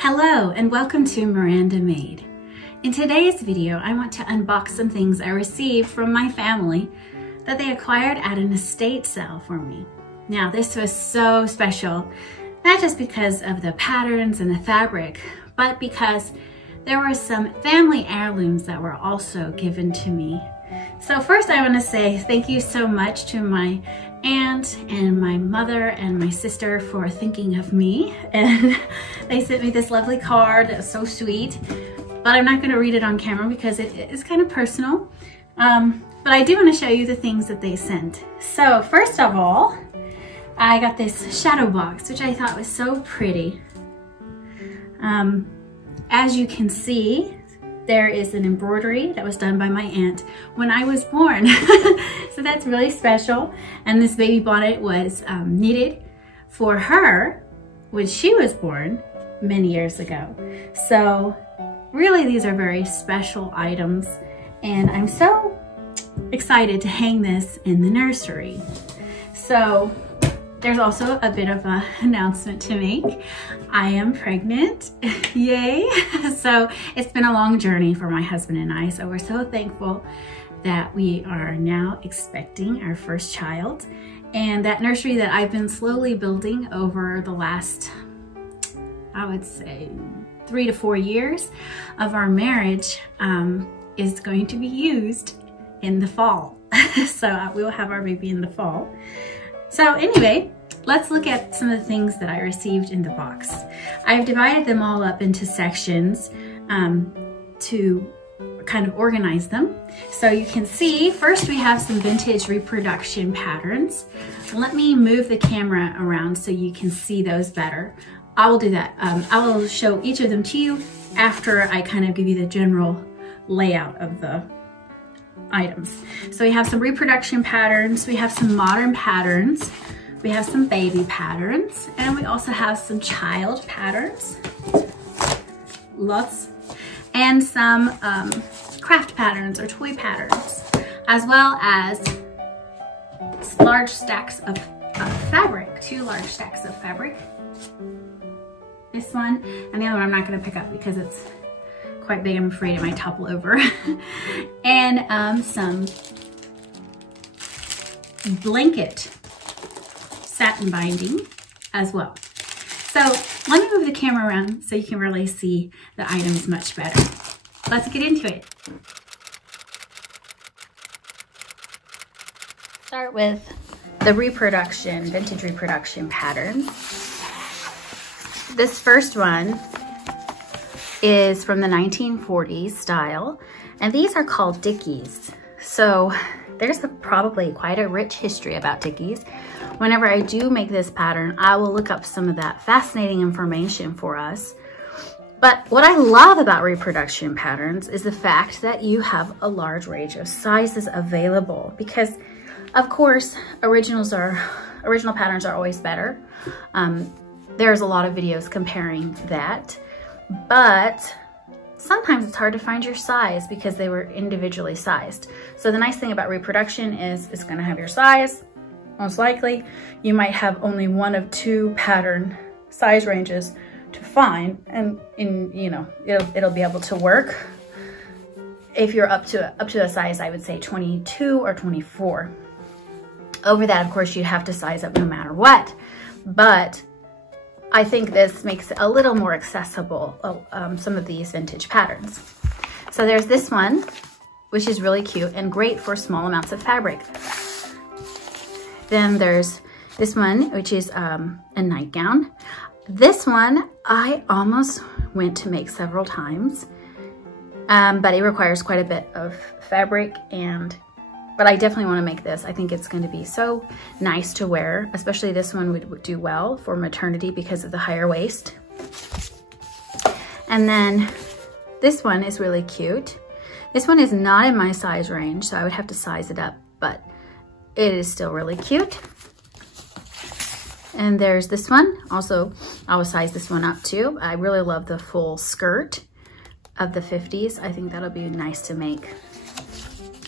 Hello and welcome to Miranda Made. In today's video, I want to unbox some things I received from my family that they acquired at an estate sale for me. Now, this was so special, not just because of the patterns and the fabric, but because there were some family heirlooms that were also given to me. So first I want to say thank you so much to my aunt and my mother and my sister for thinking of me, and they sent me this lovely card that was so sweet, but I'm not going to read it on camera because it is kind of personal, but I do want to show you the things that they sent. So first of all, I got this shadow box, which I thought was so pretty. As you can see, there is an embroidery that was done by my aunt when I was born. So that's really special. And this baby bonnet was knitted for her when she was born many years ago. So really, these are very special items. And I'm so excited to hang this in the nursery. So there's also a bit of an announcement to make. I am pregnant, yay. So it's been a long journey for my husband and I, so we're so thankful that we are now expecting our first child. And that nursery that I've been slowly building over the last, I would say, 3 to 4 years of our marriage is going to be used in the fall. So we'll have our baby in the fall. So anyway, let's look at some of the things that I received in the box. I've divided them all up into sections to kind of organize them. So you can see, first we have some vintage reproduction patterns. Let me move the camera around so you can see those better. I will do that. I will show each of them to you after I kind of give you the general layout of the items. So we have some reproduction patterns, we have some modern patterns, we have some baby patterns, and we also have some child patterns, lots, and some craft patterns or toy patterns, as well as large stacks of fabric, 2 large stacks of fabric. This one, and the other one I'm not going to pick up because it's quite big. I'm afraid it might topple over. And some blanket satin binding as well. So let me move the camera around so you can really see the items much better. Let's get into it. Start with the vintage reproduction patterns. This first one is from the 1940s style, and these are called Dickies. So there's probably quite a rich history about Dickies. Whenever I do make this pattern, I will look up some of that fascinating information for us. But what I love about reproduction patterns is the fact that you have a large range of sizes available, because of course original patterns are always better. There's a lot of videos comparing that. But sometimes it's hard to find your size because they were individually sized. So the nice thing about reproduction is it's going to have your size. Most likely, you might have only 1 of 2 pattern size ranges to find, and it'll be able to work if you're up to a size, I would say 22 or 24. Over that, of course, you have to size up no matter what. But I think this makes it a little more accessible, some of these vintage patterns. So there's this one, which is really cute and great for small amounts of fabric. Then there's this one, which is a nightgown. This one I almost went to make several times, but it requires quite a bit of fabric, but I definitely want to make this. I think it's going to be so nice to wear, especially this one would do well for maternity because of the higher waist. And then this one is really cute. This one is not in my size range, so I would have to size it up, but it is still really cute. And there's this one. Also, I will size this one up too. I really love the full skirt of the 50s. I think that'll be nice to make.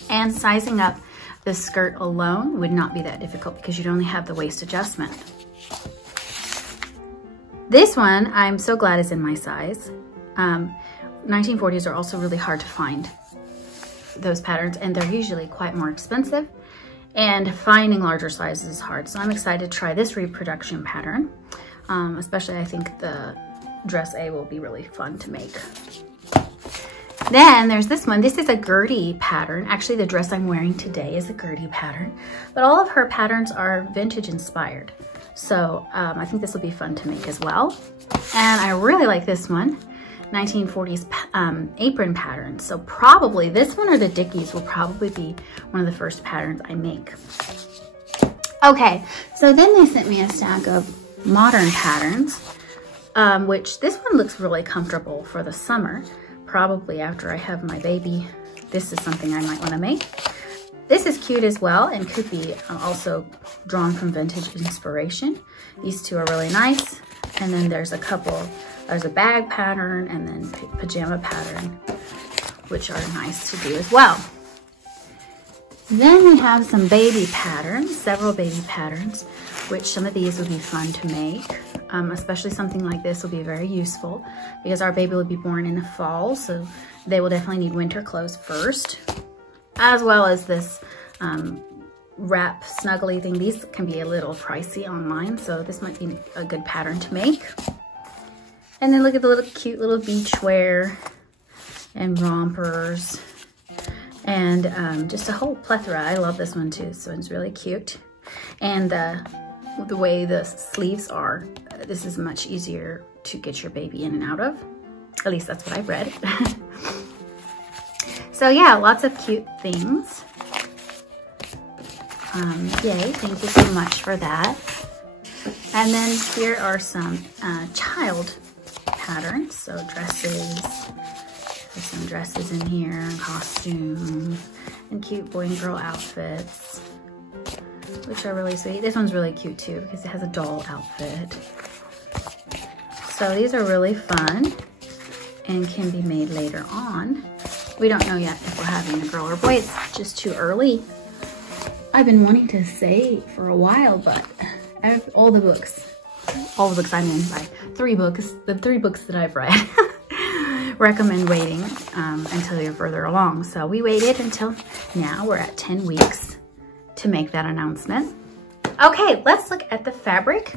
And sizing up the skirt alone would not be that difficult because you'd only have the waist adjustment. This one, I'm so glad is in my size. 1940s are also really hard to find, those patterns, and they're usually quite more expensive, and finding larger sizes is hard. So I'm excited to try this reproduction pattern. Especially I think the dress A will be really fun to make. Then there's this one. This is a Gertie pattern. Actually, the dress I'm wearing today is a Gertie pattern, but all of her patterns are vintage inspired. So I think this will be fun to make as well. And I really like this one, 1940s apron pattern. So probably this one or the Dickies will probably be one of the first patterns I make. Okay, so then they sent me a stack of modern patterns, which this one looks really comfortable for the summer. Probably after I have my baby, this is something I might want to make. This is cute as well and could be also drawn from vintage inspiration. These two are really nice. And then there's a bag pattern and then pajama pattern, which are nice to do as well. Then we have some baby patterns, several baby patterns, which some of these would be fun to make. Especially something like this will be very useful because our baby will be born in the fall, so they will definitely need winter clothes first, as well as this wrap snuggly thing. These can be a little pricey online, so this might be a good pattern to make. And then look at the little cute little beach wear and rompers and just a whole plethora. I love this one too, so it's really cute. And the way the sleeves are, this is much easier to get your baby in and out of. At least that's what I've read. So yeah, lots of cute things. Yay, thank you so much for that. And then here are some child patterns. So dresses, there's some dresses in here, and costumes, and cute boy and girl outfits, which are really sweet. This one's really cute too because it has a doll outfit. So these are really fun and can be made later on. We don't know yet if we're having a girl or boy. It's just too early. I've been wanting to say for a while, but all the books I'm in, by the three books that I've read recommend waiting until you're further along. So we waited until now. We're at 10 weeks to make that announcement. Okay, let's look at the fabric.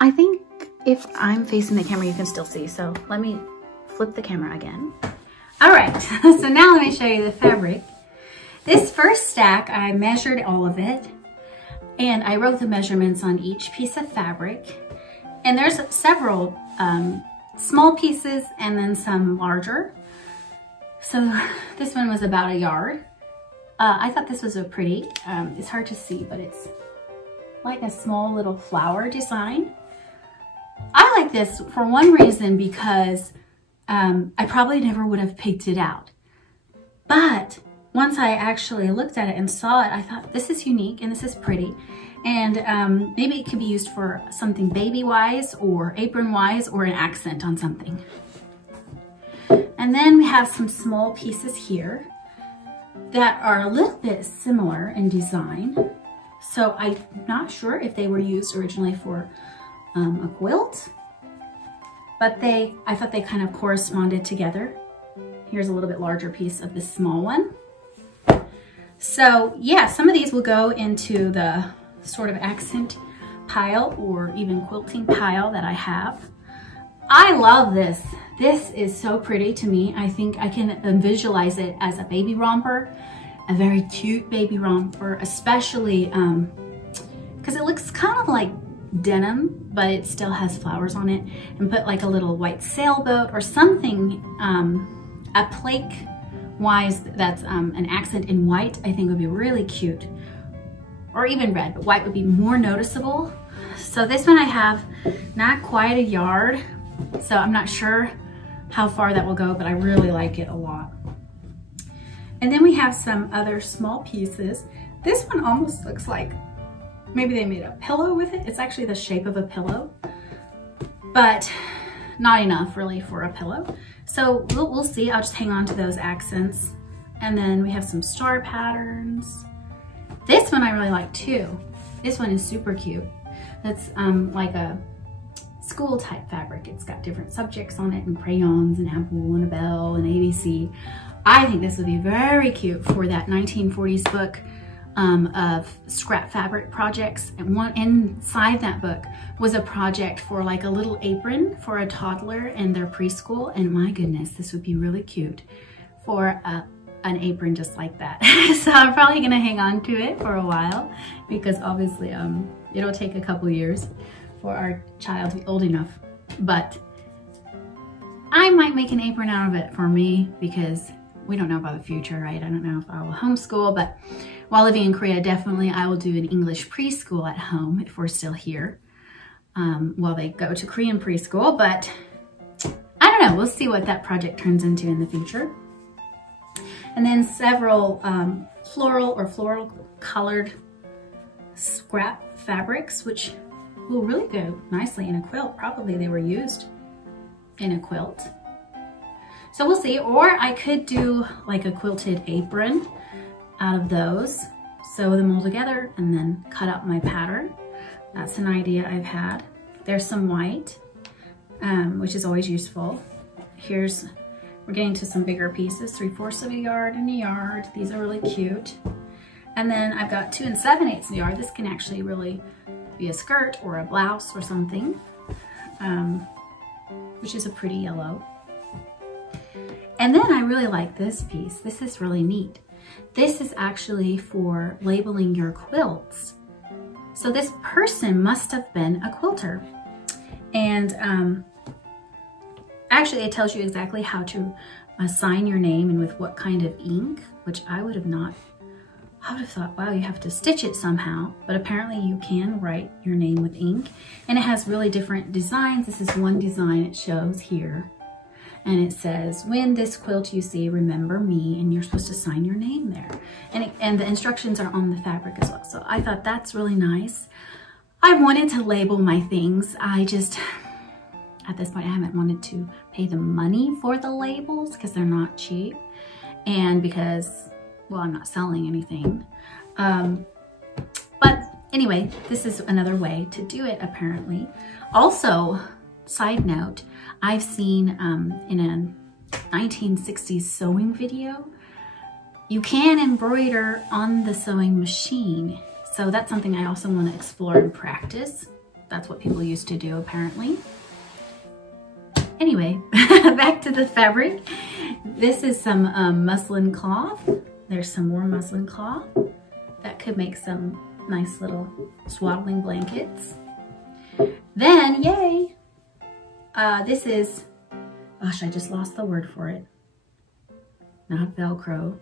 I think if I'm facing the camera, you can still see. So let me flip the camera again. All right, so now let me show you the fabric. This first stack, I measured all of it and I wrote the measurements on each piece of fabric. And there's several small pieces and then some larger. So this one was about a yard. I thought this was a pretty, it's hard to see, but it's like a small little flower design. I like this for one reason because I probably never would have picked it out. But once I actually looked at it and saw it, I thought this is unique and this is pretty. And maybe it could be used for something baby-wise or apron-wise or an accent on something. And then we have some small pieces here that are a little bit similar in design. So I'm not sure if they were used originally for a quilt, but I thought they kind of corresponded together. Here's a little bit larger piece of this small one. So yeah, some of these will go into the sort of accent pile or even quilting pile that I have. I love this. This is so pretty to me. I think I can visualize it as a baby romper, a very cute baby romper, especially because it looks kind of like denim, but it still has flowers on it, and put like a little white sailboat or something, a plaque wise that's an accent in white, I think would be really cute, or even red, but white would be more noticeable. So this one I have not quite a yard, so I'm not sure how far that will go, but I really like it a lot. And then we have some other small pieces. This one almost looks like maybe they made a pillow with it. It's actually the shape of a pillow, but not enough really for a pillow. So we'll see. I'll just hang on to those accents. And then we have some star patterns. This one I really like too. This one is super cute. That's like a school type fabric. It's got different subjects on it and crayons and apple and a bell and ABC. I think this would be very cute for that 1940s book of scrap fabric projects. And one inside that book was a project for like a little apron for a toddler in their preschool. And my goodness, this would be really cute for an apron just like that. So I'm probably gonna hang on to it for a while because obviously it'll take a couple years for our child to be old enough. But I might make an apron out of it for me because we don't know about the future, right? I don't know if I will homeschool, but while living in Korea, definitely I will do an English preschool at home if we're still here while they go to Korean preschool. But I don't know, we'll see what that project turns into in the future. And then several floral colored scrap fabrics, which will really go nicely in a quilt. Probably they were used in a quilt. So we'll see, or I could do like a quilted apron out of those, sew them all together and then cut out my pattern. That's an idea I've had. There's some white, which is always useful. We're getting to some bigger pieces, 3/4 of a yard and a yard. These are really cute. And then I've got 2 7/8 of a yard. This can actually really be a skirt or a blouse or something, which is a pretty yellow. And then I really like this piece. This is really neat. This is actually for labeling your quilts. So this person must have been a quilter. And actually it tells you exactly how to sign your name and with what kind of ink, which I would have thought, wow, you have to stitch it somehow, but apparently you can write your name with ink. And it has really different designs. This is one design it shows here. And it says, when this quilt you see, remember me, and you're supposed to sign your name there. And the instructions are on the fabric as well. So I thought that's really nice. I wanted to label my things. I just, at this point, I haven't wanted to pay the money for the labels because they're not cheap. And because, well, I'm not selling anything. But anyway, this is another way to do it, apparently. Also, side note, I've seen in a 1960s sewing video, you can embroider on the sewing machine. So that's something I also want to explore and practice. That's what people used to do, apparently. Anyway, back to the fabric. This is some muslin cloth. There's some more muslin cloth that could make some nice little swaddling blankets. Then, yay! This is, gosh, I just lost the word for it. Not Velcro.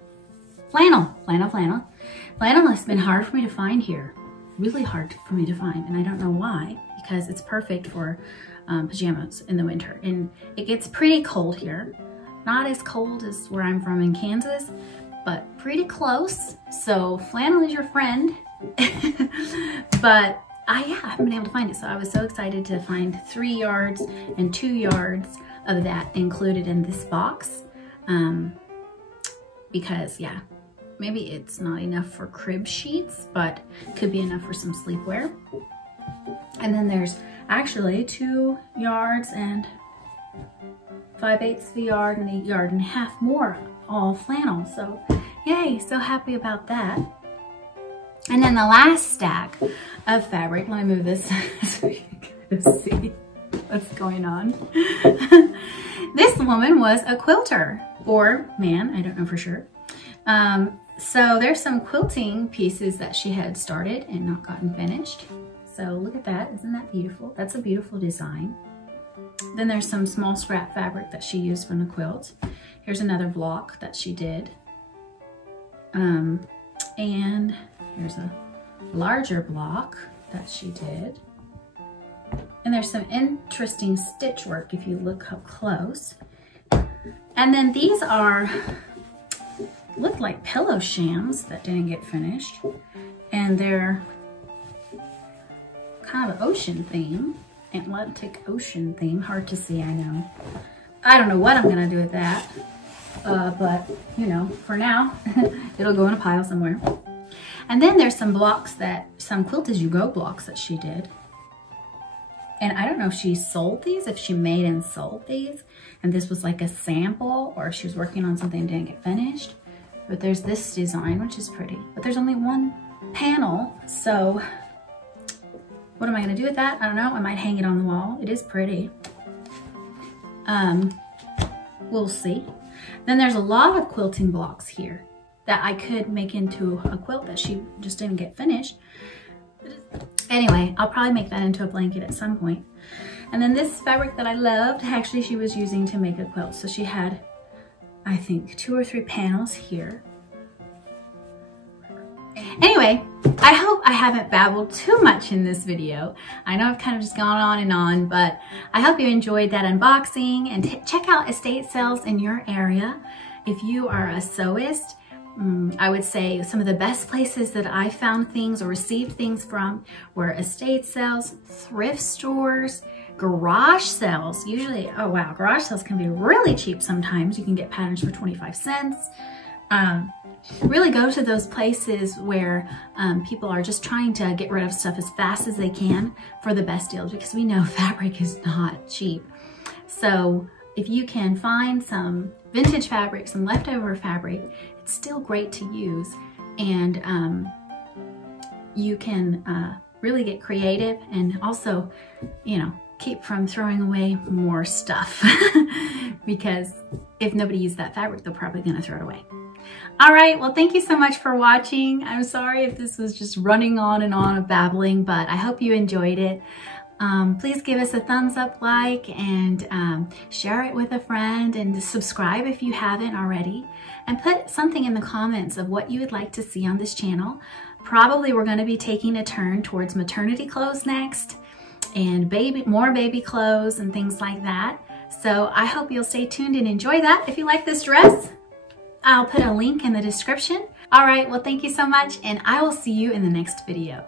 Flannel. Flannel has been hard for me to find here. Really hard for me to find, and I don't know why, because it's perfect for pajamas in the winter. And it gets pretty cold here. Not as cold as where I'm from in Kansas, but pretty close. So flannel is your friend. But I haven't been able to find it, so I was so excited to find 3 yards and 2 yards of that included in this box. Because yeah, maybe it's not enough for crib sheets, but could be enough for some sleepwear. And then there's actually 2 yards and 5/8 of a yard and 1.5 yards more, all flannel. So yay, so happy about that. And then the last stack of fabric, let me move this so you can see what's going on. This woman was a quilter, or man, I don't know for sure. So there's some quilting pieces that she had started and not gotten finished. So look at that, isn't that beautiful? That's a beautiful design. Then there's some small scrap fabric that she used from the quilt. Here's another block that she did. And here's a larger block that she did. And there's some interesting stitch work if you look up close. And then these look like pillow shams that didn't get finished. And they're kind of an ocean theme, Atlantic ocean theme. Hard to see, I know. I don't know what I'm gonna do with that. But you know, for now, it'll go in a pile somewhere. And then there's some blocks that, some Quilt As You Go blocks that she did. And I don't know if she sold these, if she made and sold these, and this was like a sample, or if she was working on something and didn't get finished. But there's this design, which is pretty, but there's only one panel, so what am I gonna do with that? I don't know, I might hang it on the wall. It is pretty. We'll see. Then there's a lot of quilting blocks here that I could make into a quilt that she just didn't get finished. Anyway, I'll probably make that into a blanket at some point. And then this fabric that I loved, actually she was using to make a quilt. So she had, I think, 2 or 3 panels here. Anyway, I hope I haven't babbled too much in this video. I know I've kind of just gone on and on, but I hope you enjoyed that unboxing, and check out estate sales in your area. If you are a sewist, I would say some of the best places that I found things or received things from were estate sales, thrift stores, garage sales. Usually, oh wow, garage sales can be really cheap sometimes. You can get patterns for 25 cents. Really go to those places where people are just trying to get rid of stuff as fast as they can for the best deals, because we know fabric is not cheap. So if you can find some vintage fabric, some leftover fabric, it's still great to use, and you can really get creative, and also, you know, keep from throwing away more stuff because if nobody used that fabric, they're probably gonna throw it away. All right, well, thank you so much for watching. I'm sorry if this was just running on and on of babbling, but I hope you enjoyed it. Please give us a thumbs up, like, and share it with a friend, and subscribe if you haven't already, and put something in the comments of what you would like to see on this channel. Probably we're going to be taking a turn towards maternity clothes next, and more baby clothes and things like that. So I hope you'll stay tuned and enjoy that. If you like this dress, I'll put a link in the description. All right, well, thank you so much, and I will see you in the next video.